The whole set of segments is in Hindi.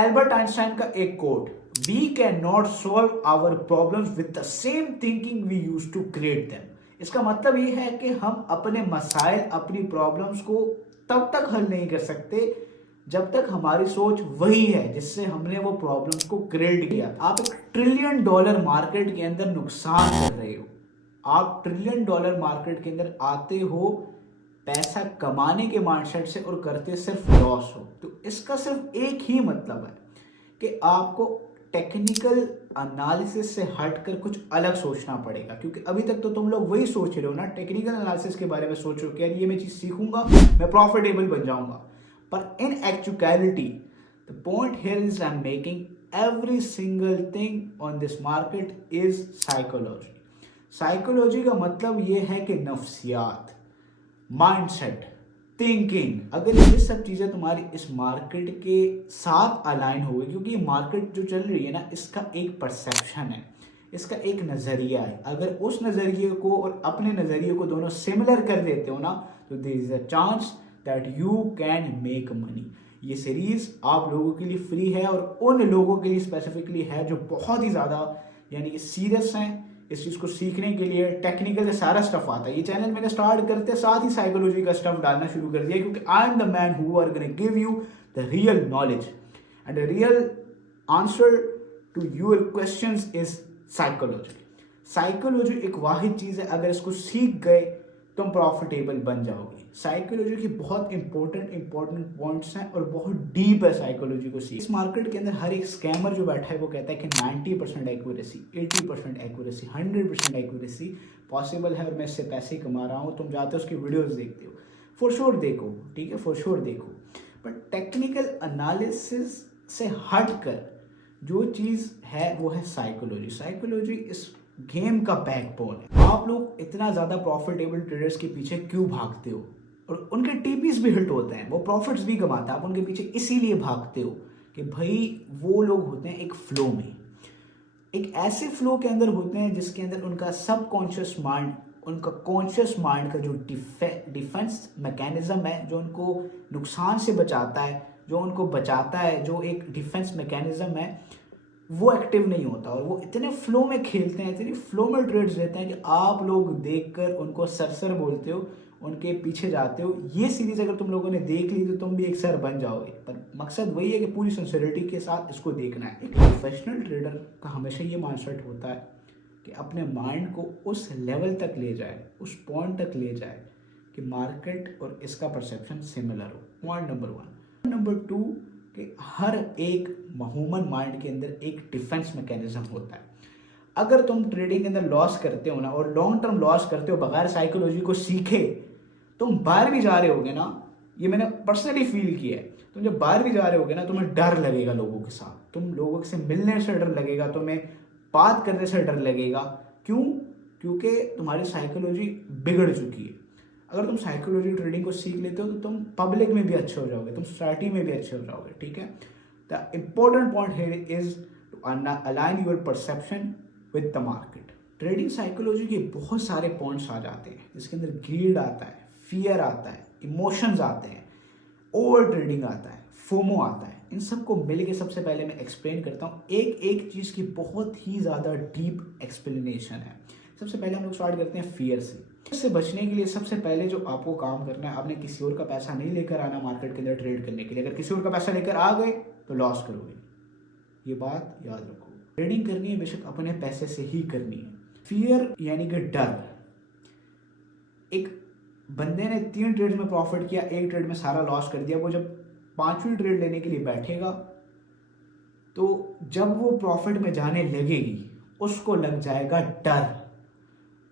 एल्बर्ट आइंस्टाइन का एक quote, we can not solve our problems with the same thinking we use to create them. इसका मतलब ये है कि हम अपने मसाइल, अपनी प्रॉब्लम्स को तब तक हल नहीं कर सकते जब तक हमारी सोच वही है जिससे हमने वो प्रॉब्लम्स को क्रिएट किया। आप $1 ट्रिलियन मार्केट के अंदर नुकसान कर रहे हो, आप $1 ट्रिलियन मार्केट के अंदर आते हो पैसा कमाने के माइंडसेट से और करते सिर्फ लॉस हो। तो इसका सिर्फ एक ही मतलब है कि आपको टेक्निकल एनालिसिस से हटकर कुछ अलग सोचना पड़ेगा, क्योंकि अभी तक तो तुम लोग वही सोच रहे हो ना, टेक्निकल एनालिसिस के बारे में सोच रहे हो कि यार ये मैं चीज़ सीखूंगा मैं प्रॉफिटेबल बन जाऊंगा। पर in actuality the point here is I am making, every single thing on this market is psychology. Psychology का मतलब ये है कि नफ्सियात, माइंडसेट, थिंकिंग, अगर ये सब चीज़ें तुम्हारी इस मार्केट के साथ अलाइन हो गई, क्योंकि ये मार्केट जो चल रही है ना, इसका एक परसेप्शन है, इसका एक नज़रिया है। अगर उस नज़रिए को और अपने नज़रिए को दोनों सिमिलर कर देते हो ना, तो there is a chance that you can make money. ये सीरीज आप लोगों के लिए फ्री है और उन लोगों के लिए स्पेसिफिकली है जो बहुत ही ज़्यादा यानी कि सीरियस हैं इस चीज़ को सीखने के लिए। टेक्निकल से सारा स्टफ आता है। ये चैनल मैंने स्टार्ट करते साथ ही साइकोलॉजी का स्टफ डालना शुरू कर दिया, क्योंकि I am the man who are gonna give you the real knowledge and the real answer to your questions is psychology. Psychology एक वाहिद चीज़ है, अगर इसको सीख गए तुम प्रॉफिटेबल बन जाओगे। साइकोलॉजी की बहुत इंपॉर्टेंट पॉइंट्स हैं और बहुत डीप है साइकोलॉजी को सीख। इस मार्केट के अंदर हर एक स्कैमर जो बैठा है वो कहता है कि 90% एक्यूरेसी, 80% एक्यूरेसी, 100% एक्यूरेसी पॉसिबल है और मैं इससे पैसे कमा रहा हूँ। तुम जाते हो उसकी वीडियोस देखते हो, फॉर श्योर देखो, ठीक है, फॉर श्योर देखो, बट टेक्निकल एनालिसिस से हट कर जो चीज़ है वो है साइकोलॉजी। साइकोलॉजी इस गेम का बैकबोन है। आप लोग इतना ज़्यादा प्रॉफिटेबल ट्रेडर्स के पीछे क्यों भागते हो, और उनके टीपीस भी हिट होते हैं, वो प्रॉफिट्स भी कमाते हैं, आप उनके पीछे इसीलिए भागते हो कि भाई वो लोग होते हैं एक फ्लो में, एक ऐसे फ्लो के अंदर होते हैं जिसके अंदर उनका सबकॉन्शियस माइंड, उनका कॉन्शियस माइंड का जो डिफेंस मैकेनिज्म है, जो उनको नुकसान से बचाता है, जो उनको बचाता है, जो एक डिफेंस मैकेनिज्म है, वो एक्टिव नहीं होता। और वो इतने फ्लो में खेलते हैं, इतनी फ्लो में ट्रेड्स लेते हैं कि आप लोग देखकर उनको सरसर बोलते हो, उनके पीछे जाते हो। ये सीरीज अगर तुम लोगों ने देख ली तो तुम भी एक सर बन जाओगे, पर मकसद वही है कि पूरी सिंसियरिटी के साथ इसको देखना है। एक प्रोफेशनल ट्रेडर का हमेशा ये माइंडसेट होता है कि अपने माइंड को उस लेवल तक ले जाए, उस पॉइंट तक ले जाए कि मार्केट और इसका परसेप्शन सिमिलर हो। Point number 1। नंबर 2 कि हर एक ह्यूमन माइंड के अंदर एक डिफेंस मैकेनिज्म होता है। अगर तुम ट्रेडिंग के अंदर लॉस करते हो ना, और लॉन्ग टर्म लॉस करते हो बगैर साइकोलॉजी को सीखे, तुम बाहर भी जा रहे होगे ना, ये मैंने पर्सनली फील किया है, तुम जब बाहर भी जा रहे होगे ना, तुम्हें डर लगेगा लोगों के साथ, तुम लोगों से मिलने से डर लगेगा, तुम्हें बात करने से डर लगेगा। क्यों? क्योंकि तुम्हारी साइकोलॉजी बिगड़ चुकी है। अगर तुम साइकोलॉजी ट्रेडिंग को सीख लेते हो तो तुम पब्लिक में भी अच्छे हो जाओगे, तुम सोसाइटी में भी अच्छे हो जाओगे, ठीक है। The important point here is to align your perception with the market. Trading psychology के बहुत सारे पॉइंट्स आ जाते हैं, जिसके अंदर ग्रीड आता है, फियर आता है, इमोशंस आते हैं, ओवर ट्रेडिंग आता है, फोमो आता है। इन सबको मिल के सबसे पहले मैं एक्सप्लेन करता हूँ। एक एक चीज़ की बहुत ही ज़्यादा डीप एक्सप्लेनेशन है। सबसे पहले हम लोग स्टार्ट करते हैं फियर से। इससे बचने के लिए सबसे पहले जो आपको काम करना है, आपने किसी और का पैसा नहीं लेकर आना मार्केट के अंदर ट्रेड करने के लिए। अगर किसी और का पैसा लेकर आ गए तो लॉस करोगे, ये बात याद रखो। ट्रेडिंग करनी है बेशक अपने पैसे से ही करनी है। फियर यानी कि डर। एक बंदे ने 3 ट्रेड में प्रॉफिट किया, 1 ट्रेड में सारा लॉस कर दिया। वो जब 5वीं ट्रेड लेने के लिए बैठेगा तो जब वो प्रॉफिट में जाने लगेगी उसको लग जाएगा डर।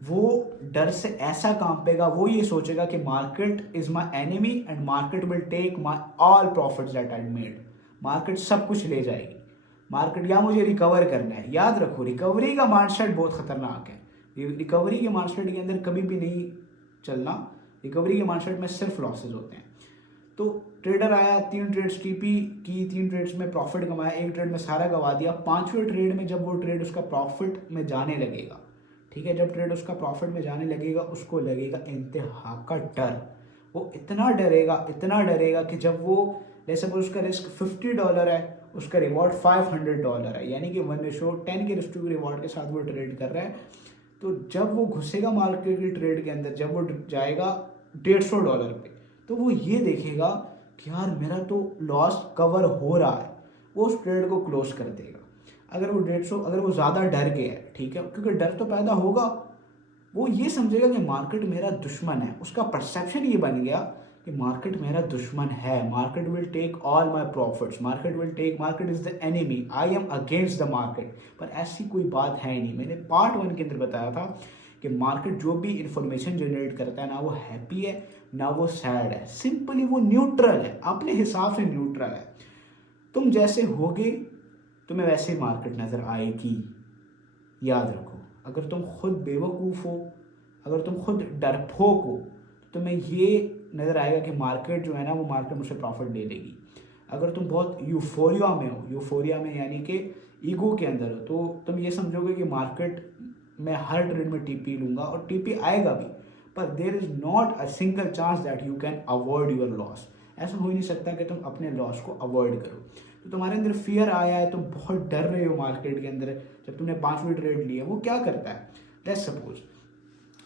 वो डर से ऐसा कांपेगा, वो ये सोचेगा कि market is my enemy and market will take my all profits that I made. Market सब कुछ ले जाएगी, मार्केट या मुझे रिकवर करना है। याद रखो, रिकवरी का माइंडसेट बहुत खतरनाक है। रिकवरी के माइंडसेट के अंदर कभी भी नहीं चलना। रिकवरी के माइंडसेट में सिर्फ लॉसेज होते हैं। तो ट्रेडर आया, 3 ट्रेड्स टीपी की, 3 ट्रेड्स में प्रॉफिट कमाया, 1 ट्रेड में सारा गवा दिया। 5वें ट्रेड में जब वो ट्रेड उसका प्रॉफिट में जाने लगेगा, ठीक है, जब ट्रेड उसका प्रॉफिट में जाने लगेगा उसको लगेगा इंतहा का डर। वो इतना डरेगा कि जब वो जैसे उसका रिस्क $50 है उसका रिवॉर्ड $500 है, यानी कि 1:10 के रेशियो के रिवॉर्ड के साथ वो ट्रेड कर रहा है। तो जब वो घुसेगा मार्केट की ट्रेड के अंदर, जब वो जाएगा $150 पे, तो वो ये देखेगा कि यार मेरा तो लॉस कवर हो रहा है, वो उस ट्रेड को क्लोज कर देगा। अगर वो 150, अगर वो ज़्यादा डर गया है, ठीक है, क्योंकि डर तो पैदा होगा, वो ये समझेगा कि मार्केट मेरा दुश्मन है, उसका परसेप्शन ये बन गया कि मार्केट मेरा दुश्मन है, market will take all my profits, market is the enemy, I am against the market. पर ऐसी कोई बात है ही नहीं। मैंने पार्ट 1 के अंदर बताया था कि मार्केट जो भी इंफॉर्मेशन जनरेट करता है ना, वो हैप्पी है ना वो सैड है, सिंपली वो न्यूट्रल है, अपने हिसाब से न्यूट्रल है। तुम जैसे होगे तुम्हें वैसे ही मार्केट नज़र आएगी। याद रखो, अगर तुम खुद बेवकूफ़ हो, अगर तुम खुद डरपोक हो, तो तुम्हें ये नज़र आएगा कि मार्केट जो है ना, वो मार्केट मुझसे प्रॉफिट ले लेगी। अगर तुम बहुत यूफोरिया में हो, यूफोरिया में यानी कि ईगो के अंदर हो, तो तुम ये समझोगे कि मार्केट में हर ट्रेड में टीपी लूँगा, और टीपी आएगा भी, पर there is not a single chance that you can avoid your loss. ऐसा हो ही नहीं सकता कि तुम अपने लॉस को अवॉइड करो। तो तुम्हारे अंदर फियर आया है, तुम बहुत डर रहे हो मार्केट के अंदर, जब तुमने 5वीं ट्रेड ली है, वो क्या करता है? लेट्स सपोज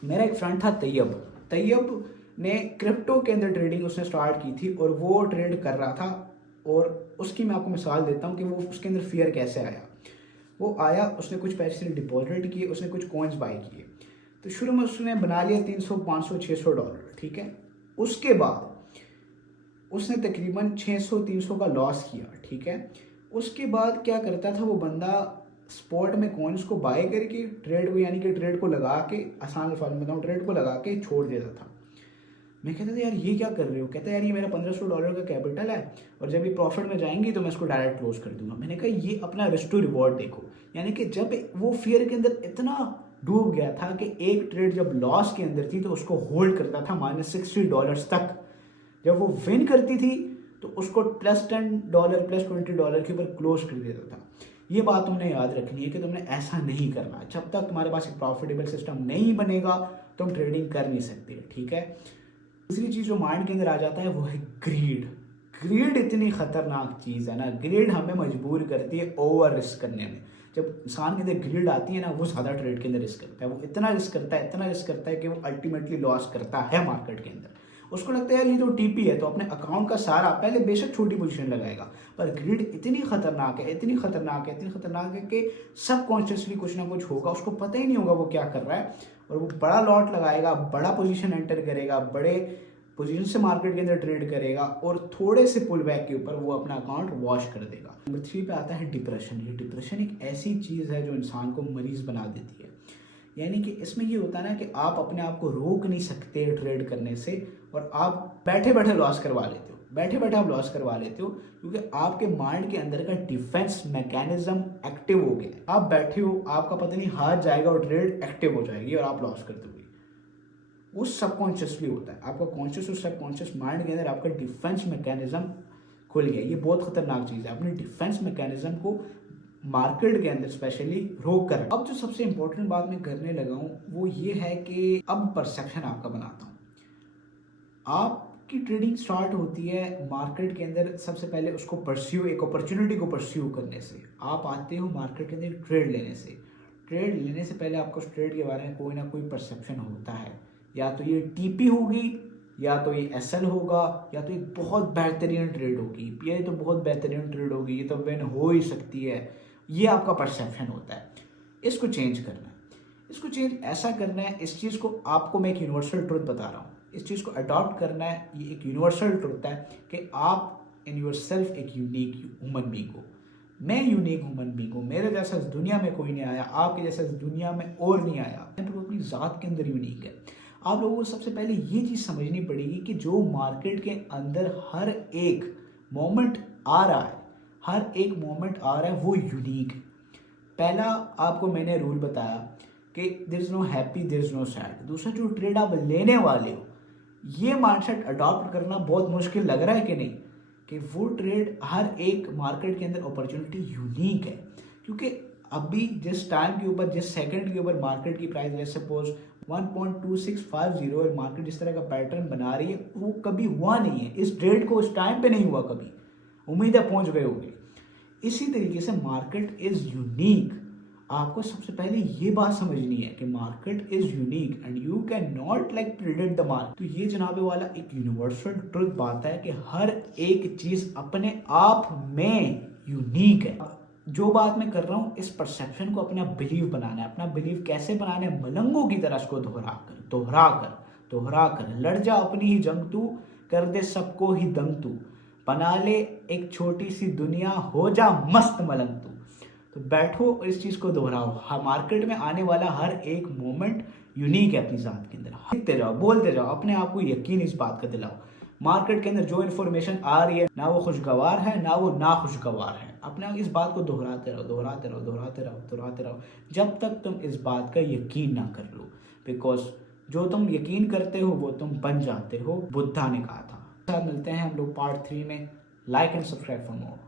मेरा एक फ्रेंड था तैयब ने क्रिप्टो के अंदर ट्रेडिंग उसने स्टार्ट की थी, और वो ट्रेड कर रहा था, और उसकी मैं आपको मिसाल देता हूँ कि वो उसके अंदर फियर कैसे आया। वो आया, उसने कुछ पैसे डिपॉजिट किए, उसने कुछ कॉइन्स बाई किए, तो शुरू में उसने बना लिया $300, $500, $600, ठीक है। उसके बाद उसने तकरीबन 600-300 का लॉस किया, ठीक है। उसके बाद क्या करता था वो बंदा, स्पॉट में कॉइन्स को बाय करके ट्रेड को, यानी कि ट्रेड को लगा के, आसान अल्फाज में बताऊँ, ट्रेड को लगा के छोड़ देता था। मैं कहता था यार ये क्या कर रहे हो? कहता यार ये मेरा $1500 का कैपिटल है, और जब ये प्रॉफिट में जाएंगी तो मैं इसको डायरेक्ट क्लोज कर दूंगा। मैंने कहा ये अपना रिस्क टू रिवॉर्ड देखो, यानी कि जब वो फियर के अंदर इतना डूब गया था कि एक ट्रेड जब लॉस के अंदर थी तो उसको होल्ड करता था -$60 तक, जब वो विन करती थी तो उसको +$10, +$20 के ऊपर क्लोज कर देता था। ये बात तुमने याद रखनी है कि तुमने ऐसा नहीं करना। जब तक तुम्हारे पास एक प्रॉफिटेबल सिस्टम नहीं बनेगा, तुम ट्रेडिंग कर नहीं सकते, ठीक है। दूसरी चीज़ जो माइंड के अंदर आ जाता है वो है ग्रीड इतनी खतरनाक चीज़ है ना, ग्रीड हमें मजबूर करती है ओवर रिस्क करने में। जब इंसान के अंदर ग्रीड आती है ना, वो ज़्यादा ट्रेड के अंदर रिस्क करता है, वो इतना रिस्क करता है कि वो अल्टीमेटली लॉस करता है मार्केट के अंदर। उसको लगता है यार ये तो टीपी है, तो अपने अकाउंट का सारा, पहले बेशक छोटी पोजीशन लगाएगा, पर ग्रिड इतनी खतरनाक है कि सबकॉन्शियसली कुछ ना कुछ होगा, उसको पता ही नहीं होगा वो क्या कर रहा है, और वो बड़ा लॉट लगाएगा, बड़ा पोजीशन एंटर करेगा, बड़े पोजीशन से मार्केट के अंदर ट्रेड करेगा, और थोड़े से पुल बैक के ऊपर वो अपना अकाउंट वॉश कर देगा। नंबर 3 पे आता है डिप्रेशन। ये डिप्रेशन एक ऐसी चीज़ है जो इंसान को मरीज बना देती है। यानी कि इसमें ये होता है ना कि आप अपने आप को रोक नहीं सकते ट्रेड करने से, और आप बैठे बैठे लॉस करवा लेते हो, क्योंकि आपके माइंड के अंदर का डिफेंस मैकेनिज्म एक्टिव हो गया। आप बैठे हो, आपका पता नहीं हाथ जाएगा और ट्रेड एक्टिव हो जाएगी और आप लॉस कर दोगे। वो सबकॉन्शियसली होता है, आपका कॉन्शियस और सबकॉन्शियस माइंड के अंदर आपका डिफेंस मैकेनिज्म खुल गया। ये बहुत खतरनाक चीज़ है, अपने डिफेंस मैकेनिज्म को मार्केट के अंदर स्पेशली रोक कर। अब जो सबसे इंपॉर्टेंट बात मैं करने लगा हूँ वो ये है कि अब परसेप्शन आपका बनाता हूँ। आपकी ट्रेडिंग स्टार्ट होती है मार्केट के अंदर, सबसे पहले उसको परस्यू, एक अपॉर्चुनिटी को परस्यू करने से। आप आते हो मार्केट के अंदर ट्रेड लेने से। ट्रेड लेने से पहले आपको उस ट्रेड के बारे में कोई ना कोई परसेप्शन होता है, या तो ये टीपी होगी, या तो ये एसएल होगा, या तो ये बहुत बेहतरीन ट्रेड होगी, ये तो बहुत बेहतरीन ट्रेड होगी, ये तो विन हो ही सकती है। ये आपका परसेप्शन होता है। इसको चेंज करना है, इसको चेंज ऐसा करना है, इस चीज़ को आपको मैं एक यूनिवर्सल ट्रुथ बता रहा हूँ, इस चीज़ को अडॉप्ट करना है। ये एक यूनिवर्सल ट्रुथ है कि आप इन योर सेल्फ एक यूनिक ह्यूमन बीइंग हो। मैं यूनिक ह्यूमन बीइंग हूँ, मेरे जैसा इस दुनिया में कोई नहीं आया, आपके जैसा इस दुनिया में और नहीं आया, वो अपनी ज़ात के अंदर यूनिक है। आप लोगों को सबसे पहले ये चीज़ समझनी पड़ेगी कि जो मार्केट के अंदर हर एक मोमेंट आ रहा है वो यूनिक है। पहला आपको मैंने रूल बताया कि there is no happy, there is no sad. दूसरा, जो ट्रेड आप लेने वाले हो, ये माइंडसेट अडॉप्ट करना बहुत मुश्किल लग रहा है कि नहीं, कि वो ट्रेड हर एक मार्केट के अंदर अपॉर्चुनिटी यूनिक है। क्योंकि अभी जिस टाइम के ऊपर, जिस सेकंड के ऊपर मार्केट की प्राइस लेट्स सपोज 1.2650 और मार्केट जिस तरह का पैटर्न बना रही है, वो कभी हुआ नहीं है। इस ट्रेड को उस टाइम पे नहीं हुआ कभी, उम्मीद है पहुंच गए होंगे। इसी तरीके से मार्केट इज यूनिक। आपको सबसे पहले ये बात समझनी है कि market is unique and you can not like predict the market. तो ये जनाबे वाला एक यूनिवर्सल ट्रुथ बात है कि हर एक चीज अपने आप में यूनिक है। जो बात मैं कर रहा हूँ, इस परसेप्शन को अपना बिलीव बनाना है। अपना बिलीव कैसे बनाना है? मलंगों की तरह इसको दोहरा कर दोहरा कर दोहरा कर लड़ जा अपनी ही जंग तू, कर दे सबको ही दंग तू, बना ले एक छोटी सी दुनिया, हो जा मस्त मलंग तू। तो बैठो और इस चीज को दोहराओ। हाँ, मार्केट में आने वाला हर एक मोमेंट यूनिक है अपनी जात के अंदर। लिखते जाओ, बोलते जाओ, अपने आप को यकीन इस बात का दिलाओ। मार्केट के अंदर जो इन्फॉर्मेशन आ रही है, ना वो खुशगवार है ना वो ना खुशगवार है। अपने इस बात को दोहराते रहो, दोहराते रहो, दोहराते रहो, दोहराते रहो, जब तक तुम इस बात का यकीन ना कर लो। बिकॉज जो तुम यकीन करते हो वो तुम बन जाते हो, बुद्धा ने कहा था। मिलते हैं हम लोग पार्ट 3 में। Like and subscribe for more.